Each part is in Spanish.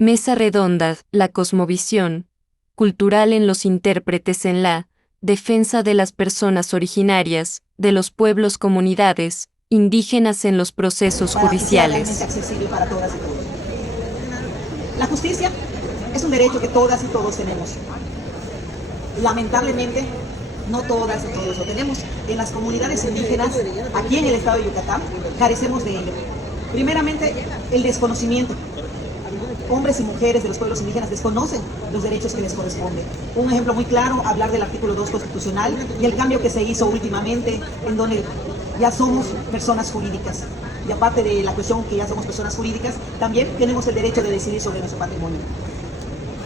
Mesa redonda, la cosmovisión cultural en los intérpretes en la defensa de las personas originarias, de los pueblos comunidades, indígenas en los procesos para que sea judiciales. realmente accesible para todas y todos. La justicia es un derecho que todas y todos tenemos. Lamentablemente, no todas y todos lo tenemos. En las comunidades indígenas, aquí en el estado de Yucatán, carecemos de ello. Primeramente, el desconocimiento. Hombres y mujeres de los pueblos indígenas desconocen los derechos que les corresponden. Un ejemplo muy claro, hablar del artículo 2 constitucional y el cambio que se hizo últimamente, en donde ya somos personas jurídicas. Y aparte de la cuestión que ya somos personas jurídicas, también tenemos el derecho de decidir sobre nuestro patrimonio.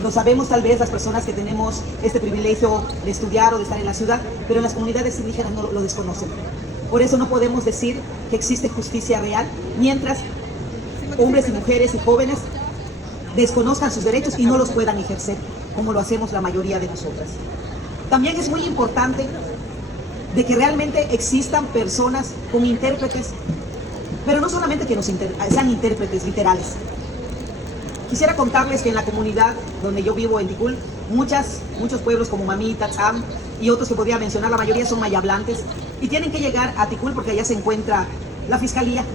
Lo sabemos tal vez las personas que tenemos este privilegio de estudiar o de estar en la ciudad, pero en las comunidades indígenas no lo desconocen. Por eso no podemos decir que existe justicia real mientras hombres y mujeres y jóvenes desconozcan sus derechos y no los puedan ejercer, como lo hacemos la mayoría de nosotras. También es muy importante de que realmente existan personas con intérpretes, pero no solamente que sean intérpretes literales. Quisiera contarles que en la comunidad donde yo vivo, en Ticul, muchos pueblos como Mamita, Tzam y otros que podría mencionar, la mayoría son mayablantes y tienen que llegar a Ticul porque allá se encuentra la fiscalía.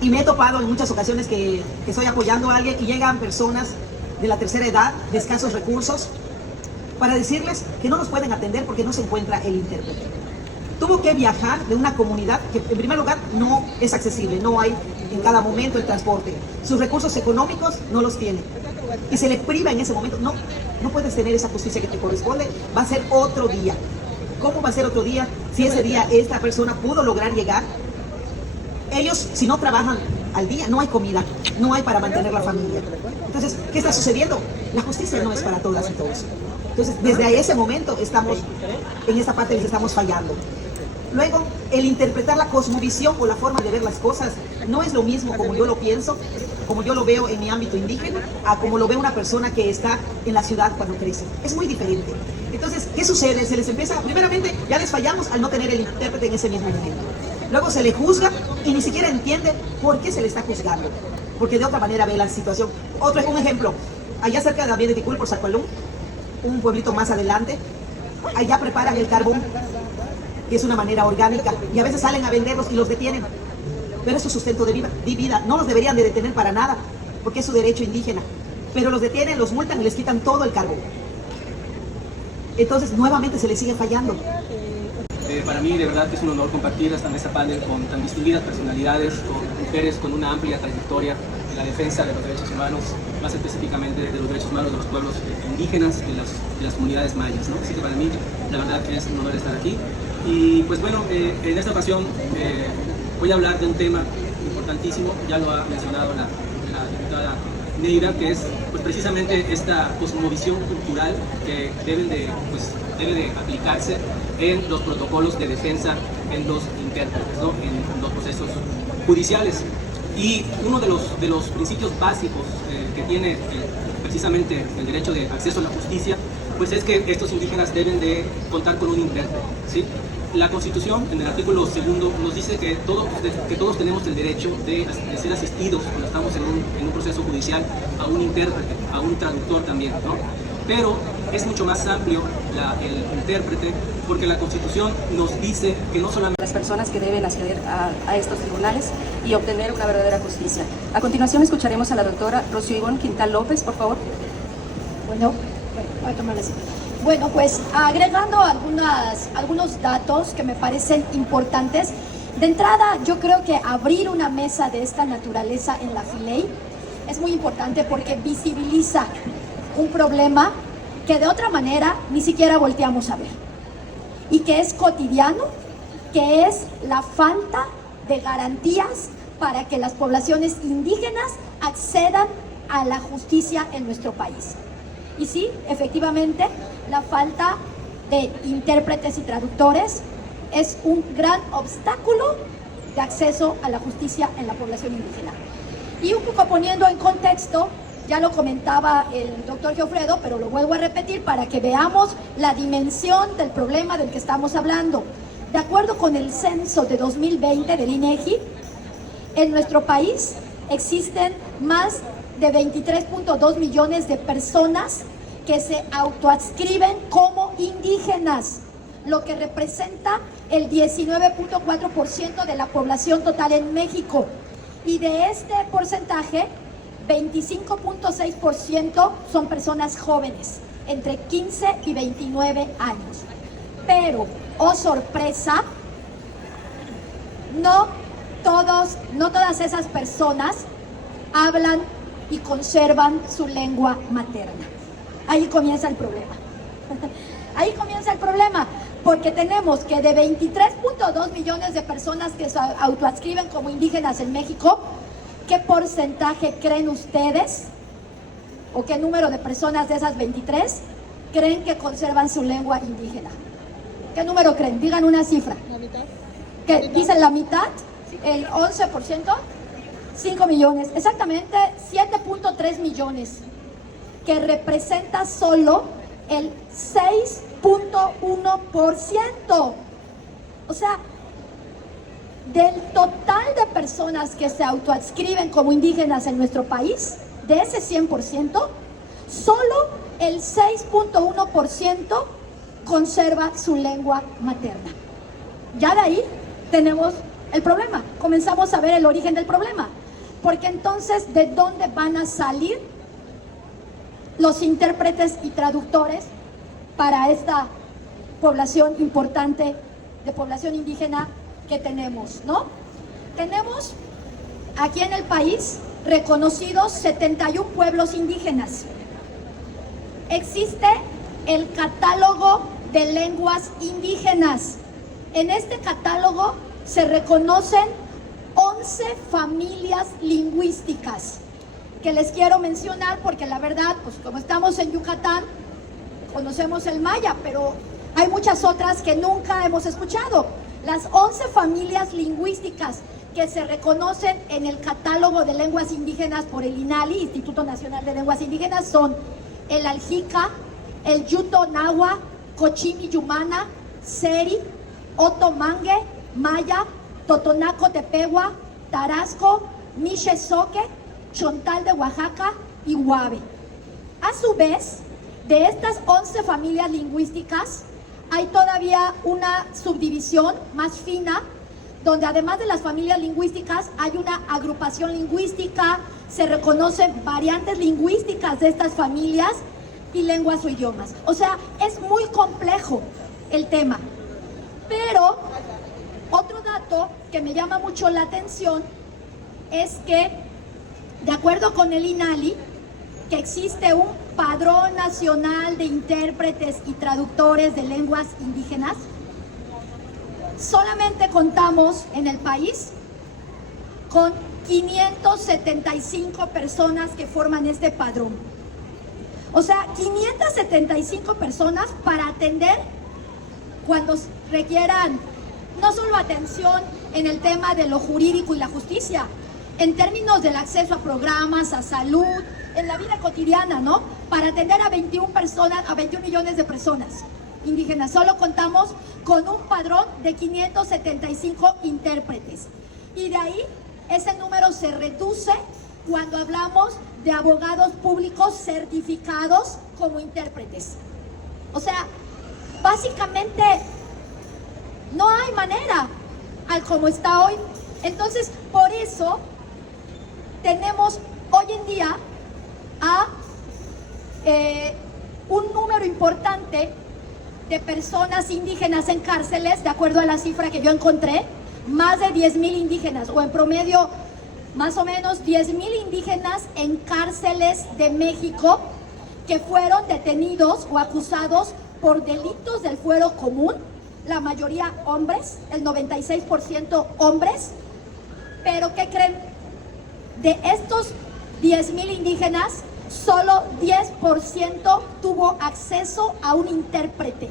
Y me he topado en muchas ocasiones que estoy apoyando a alguien y llegan personas de la tercera edad, de escasos recursos, para decirles que no los pueden atender porque no se encuentra el intérprete. Tuvo que viajar de una comunidad que en primer lugar no es accesible, no hay en cada momento el transporte. Sus recursos económicos no los tiene. Y se le priva en ese momento. No puedes tener esa justicia que te corresponde, va a ser otro día. ¿Cómo va a ser otro día si ese día esta persona pudo lograr llegar? Ellos, si no trabajan al día, no hay comida, no hay para mantener la familia. Entonces, ¿qué está sucediendo? La justicia no es para todas y todos. Entonces, desde ese momento estamos, en esta parte les estamos fallando. Luego, el interpretar la cosmovisión o la forma de ver las cosas no es lo mismo como yo lo pienso, como yo lo veo en mi ámbito indígena, a como lo ve una persona que está en la ciudad cuando crece. Es muy diferente. Entonces, ¿qué sucede? Se les empieza, primeramente, ya les fallamos al no tener el intérprete en ese mismo momento. Luego se le juzga y ni siquiera entiende por qué se le está juzgando, porque de otra manera ve la situación. Un ejemplo, allá cerca de Ticul, por Zacualú, un pueblito más adelante, allá preparan el carbón, que es una manera orgánica, y a veces salen a venderlos y los detienen. Pero es su sustento de vida, no los deberían de detener para nada, porque es su derecho indígena. Pero los detienen, los multan y les quitan todo el carbón. Entonces nuevamente se les sigue fallando. Para mí de verdad que es un honor compartir esta mesa panel con tan distinguidas personalidades, con mujeres con una amplia trayectoria en la defensa de los derechos humanos, más específicamente de los derechos humanos de los pueblos indígenas y las comunidades mayas, ¿no? Así que para mí la verdad que es un honor estar aquí. Y pues bueno, en esta ocasión voy a hablar de un tema importantísimo, ya lo ha mencionado la diputada Neira, que es pues precisamente esta cosmovisión cultural que debe de aplicarse en los protocolos de defensa en los intérpretes, ¿no? En los procesos judiciales. Y uno de los principios básicos que tiene precisamente el derecho de acceso a la justicia, pues es que estos indígenas deben de contar con un intérprete, ¿sí? La Constitución, en el artículo 2, nos dice que todos tenemos el derecho de ser asistidos cuando estamos en un proceso judicial a un intérprete, a un traductor también, ¿no? Pero es mucho más amplio el intérprete, porque la Constitución nos dice que no solamente las personas que deben acceder a estos tribunales y obtener una verdadera justicia. A continuación escucharemos a la doctora Rocío Ivonne Quintal López, por favor. Voy a tomar así. Bueno, pues agregando algunos datos que me parecen importantes. De entrada, yo creo que abrir una mesa de esta naturaleza en la FILEI es muy importante porque visibiliza un problema que de otra manera ni siquiera volteamos a ver y que es cotidiano, que es la falta de garantías para que las poblaciones indígenas accedan a la justicia en nuestro país. Y sí, efectivamente, la falta de intérpretes y traductores es un gran obstáculo de acceso a la justicia en la población indígena. Y un poco poniendo en contexto, ya lo comentaba el doctor Geofredo, pero lo vuelvo a repetir para que veamos la dimensión del problema del que estamos hablando. De acuerdo con el censo de 2020 del INEGI, en nuestro país existen más de 23.2 millones de personas que se autoadscriben como indígenas, lo que representa el 19.4% de la población total en México. Y de este porcentaje, 25.6% son personas jóvenes, entre 15 y 29 años. Pero, oh sorpresa, no todas esas personas hablan y conservan su lengua materna. Ahí comienza el problema. Ahí comienza el problema, porque tenemos que de 23.2 millones de personas que se autoadscriben como indígenas en México, ¿qué porcentaje creen ustedes, o qué número de personas de esas 23 creen que conservan su lengua indígena? ¿Qué número creen? Digan una cifra. ¿La mitad? ¿Qué? ¿Dicen la mitad? ¿El 11%? 5 millones, exactamente 7.3 millones, que representa solo el 6.1%. O sea, del total de personas que se autoadscriben como indígenas en nuestro país, de ese 100%, solo el 6.1% conserva su lengua materna. Ya de ahí tenemos el problema, comenzamos a ver el origen del problema, porque entonces, ¿de dónde van a salir los intérpretes y traductores para esta población importante de población indígena que tenemos, ¿no? Tenemos aquí en el país reconocidos 71 pueblos indígenas. Existe el catálogo de lenguas indígenas. En este catálogo se reconocen 11 familias lingüísticas que les quiero mencionar porque la verdad, pues como estamos en Yucatán, conocemos el maya, pero hay muchas otras que nunca hemos escuchado. Las 11 familias lingüísticas que se reconocen en el catálogo de lenguas indígenas por el INALI, Instituto Nacional de Lenguas Indígenas, son el Aljica, el Yuto Nahua, Cochimi Yumana, Seri, Otomangue, Maya, Totonaco Tepehua, Tarasco, Mixe Zoque, Chontal de Oaxaca y Huave. A su vez, de estas 11 familias lingüísticas, hay todavía una subdivisión más fina, donde además de las familias lingüísticas hay una agrupación lingüística, se reconocen variantes lingüísticas de estas familias y lenguas o idiomas. O sea, es muy complejo el tema. Pero otro dato que me llama mucho la atención es que, de acuerdo con el INALI, que existe un padrón nacional de intérpretes y traductores de lenguas indígenas, solamente contamos en el país con 575 personas que forman este padrón. O sea, 575 personas para atender cuando requieran no solo atención en el tema de lo jurídico y la justicia, en términos del acceso a programas, a salud, en la vida cotidiana, ¿no? Para atender a 21 millones de personas indígenas. Solo contamos con un padrón de 575 intérpretes. Y de ahí ese número se reduce cuando hablamos de abogados públicos certificados como intérpretes. O sea, básicamente no hay manera al como está hoy. Entonces, por eso tenemos hoy en día a un número importante de personas indígenas en cárceles, de acuerdo a la cifra que yo encontré, más de 10,000 indígenas, o en promedio más o menos 10,000 indígenas en cárceles de México que fueron detenidos o acusados por delitos del fuero común, la mayoría hombres, el 96% hombres. Pero ¿qué creen? De estos 10,000 indígenas, solo 10% tuvo acceso a un intérprete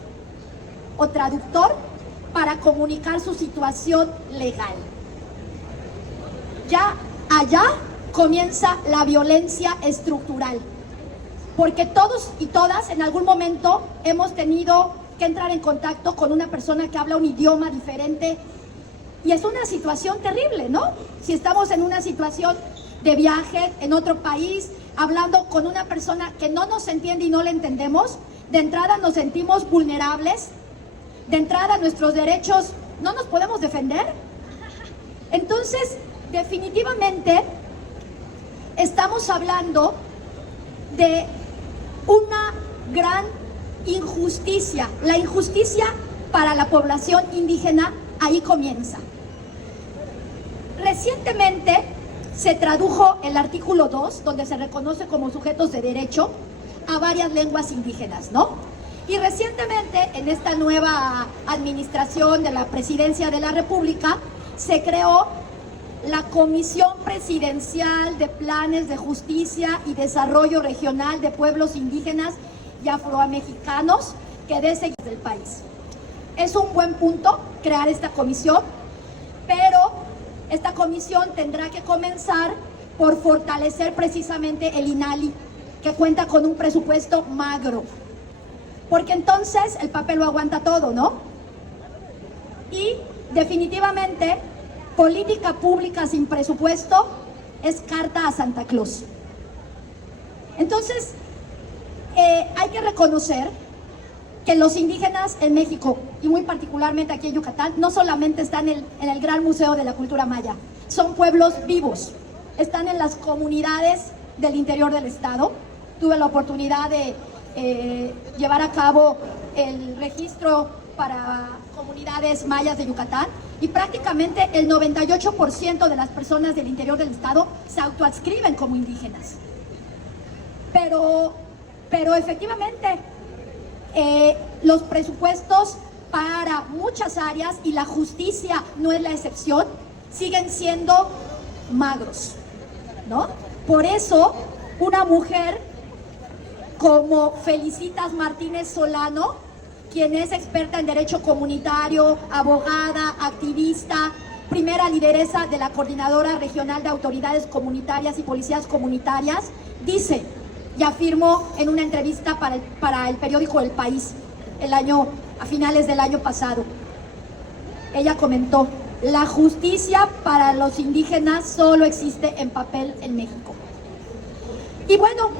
o traductor para comunicar su situación legal. Ya allá comienza la violencia estructural, porque todos y todas en algún momento hemos tenido que entrar en contacto con una persona que habla un idioma diferente, y es una situación terrible, ¿no? Si estamos en una situación de viaje en otro país hablando con una persona que no nos entiende y no le entendemos, de entrada nos sentimos vulnerables, de entrada nuestros derechos no nos podemos defender. Entonces, definitivamente, estamos hablando de una gran injusticia. La injusticia para la población indígena ahí comienza. Recientemente se tradujo el artículo 2, donde se reconoce como sujetos de derecho a varias lenguas indígenas, ¿no? Y recientemente, en esta nueva administración de la Presidencia de la República, se creó la Comisión Presidencial de Planes de Justicia y Desarrollo Regional de Pueblos Indígenas y Afromexicanos que dé del país. Es un buen punto crear esta comisión, pero esta comisión tendrá que comenzar por fortalecer precisamente el INALI, que cuenta con un presupuesto magro, porque entonces el papel lo aguanta todo, ¿no? Y definitivamente, política pública sin presupuesto es carta a Santa Claus. Entonces, hay que reconocer que los indígenas en México, y muy particularmente aquí en Yucatán, no solamente están en el Gran Museo de la Cultura Maya, son pueblos vivos, están en las comunidades del interior del estado. Tuve la oportunidad de llevar a cabo el registro para comunidades mayas de Yucatán, y prácticamente el 98% de las personas del interior del estado se autoadscriben como indígenas. Pero efectivamente, los presupuestos para muchas áreas, y la justicia no es la excepción, siguen siendo magros, ¿no? Por eso, una mujer como Felicitas Martínez Solano, quien es experta en derecho comunitario, abogada, activista, primera lideresa de la Coordinadora Regional de Autoridades Comunitarias y Policías Comunitarias, dice, y afirmó en una entrevista para el periódico El País, a finales del año pasado, ella comentó: la justicia para los indígenas solo existe en papel en México. Y bueno,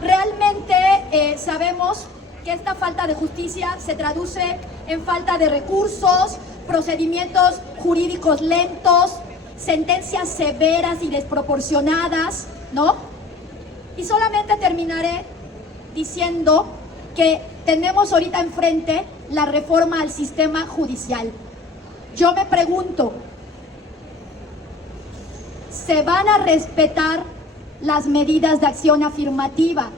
realmente sabemos que esta falta de justicia se traduce en falta de recursos, procedimientos jurídicos lentos, sentencias severas y desproporcionadas, ¿no? Y solamente terminaré diciendo que tenemos ahorita enfrente la reforma al sistema judicial. Yo me pregunto, ¿se van a respetar las medidas de acción afirmativa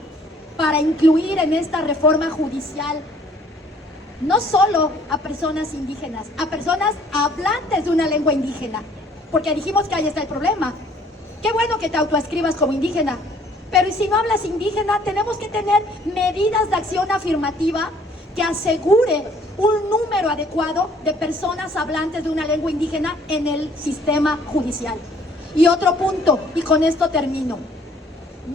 para incluir en esta reforma judicial no solo a personas indígenas, a personas hablantes de una lengua indígena? Porque dijimos que ahí está el problema. Qué bueno que te autoascribas como indígena, pero ¿y si no hablas indígena? Tenemos que tener medidas de acción afirmativa que asegure un número adecuado de personas hablantes de una lengua indígena en el sistema judicial. Y otro punto, y con esto termino,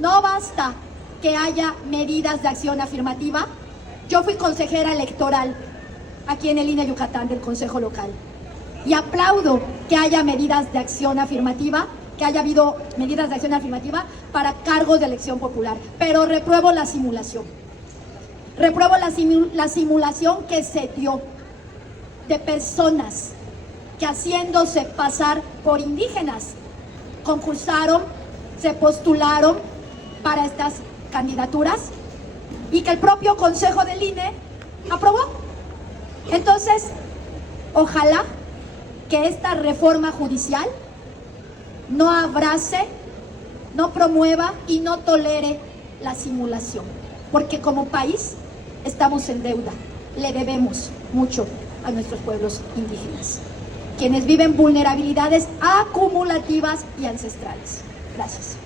no basta que haya medidas de acción afirmativa. Yo fui consejera electoral aquí en el INE Yucatán del Consejo Local, y aplaudo que haya medidas de acción afirmativa, que haya habido medidas de acción afirmativa para cargos de elección popular, pero repruebo la simulación. Repruebo la simulación que se dio de personas que, haciéndose pasar por indígenas, concursaron, se postularon para estas candidaturas y que el propio Consejo del INE aprobó. Entonces, ojalá que esta reforma judicial no abrace, no promueva y no tolere la simulación, porque como país estamos en deuda, le debemos mucho a nuestros pueblos indígenas, quienes viven vulnerabilidades acumulativas y ancestrales. Gracias.